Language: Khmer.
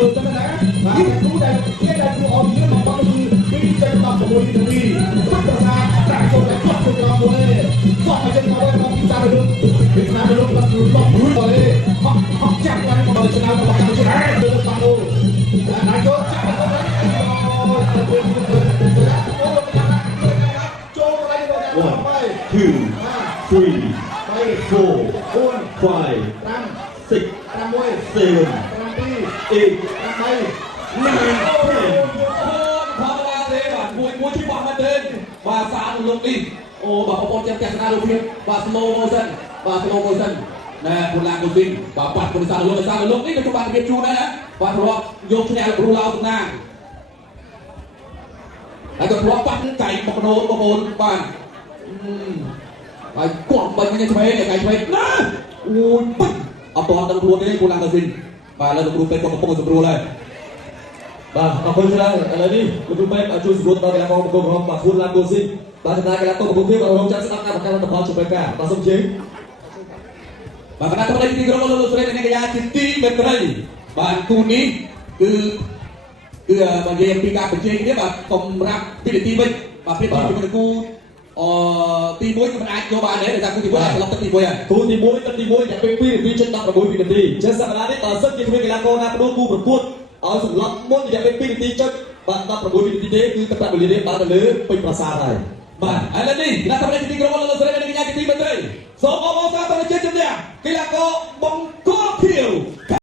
មើលទៅណាបាទគ្រូដែលគេដែលគ្រូអត់យើងមកគាត់គឺពីចិត្តដល់6នាទីគាត់ប្រសាតែចូលតែគាត់ទៅក្រោមមួយគាត់មកចិត្តមកដល់ពីសារលោកពីសារលោកគាត់គឺលោកគ្រូទៅហត់ចាប់បានមកដល់ឆ្នាំរបស់គាត់ទៅទៅបាក់លោកណាចូលចាប់ទៅចូលอะไรទៅ 1 2 3 4 5 6 7 8 មួយទីបងមកទៅបាទសារលោកនេះអូបាទបងប្អូនចាំទស្សនារូបភាពបាទ slow motion បាទ slow motion ណាពលឡាកូស៊ីនបាទបាត់ពលសារលោកនេះក៏បានរៀបជូនដែរណាបាទព្រោះយកឈ្នះលោកគ្រូឡៅសំណាងហើយក៏ព្រោះបាត់កៃមកដោបងប្អូនបាទហើយគាត់បាញ់ញ៉ាំឆ្វេងកៃឆ្វេងណាអូយបាច់អត់តដល់ខ្លួនទេពលឡាកូស៊ីនបាទលើលោកគ្រូពេទ្យក៏កំពុងសម្រួលដែរបាទអរគុណច្រើនឥឡូវនេះលោកគ្រូពេទ្យជួយសម្រួលដល់កីឡាករមកក្រុមបាទខ្លួនឡានកូស៊ីបាទចំណាយកីឡាករកំពុងទៀតរងចាំស្ដាប់ការប្រកាសលទ្ធផលជួយការបាទសូមជើងបាទគណៈកម្មការទីក្រុងលោកស្រីនៃកញ្ញាជាទីមេត្រីបាទគូនេះគឺបើនិយាយពីការបញ្ចេញនេះបាទសម្រាប់វិនាទីវិញបាទពីជាមួយគូទី1គឺមិនអាចយកបានទេដោយសារគូទី1អាចឆ្លងទឹកទី1ហើយគូទី1ទឹកទី1រយៈពេល2នាទី16វិនាទីចឹងសប្តាហ៍នេះបើសិនជាគ្មានកីឡាករណាផ្ដួលគូប្រកួតឲ្យសម្លប់មុនរយៈពេល2នាទីចុចបាទ16វិនាទីទេគឺទឹកប្រាក់វេលានេះបានទៅលើពេញប្រាសាទហើយបាទឥឡូវនេះគណៈកម្មការទីក្រុងលោកស្រីនៃកញ្ញាជាទីមេត្រីសូមអបអរសាទរជាតិជំនះកីឡាករបង្គោលខៀវ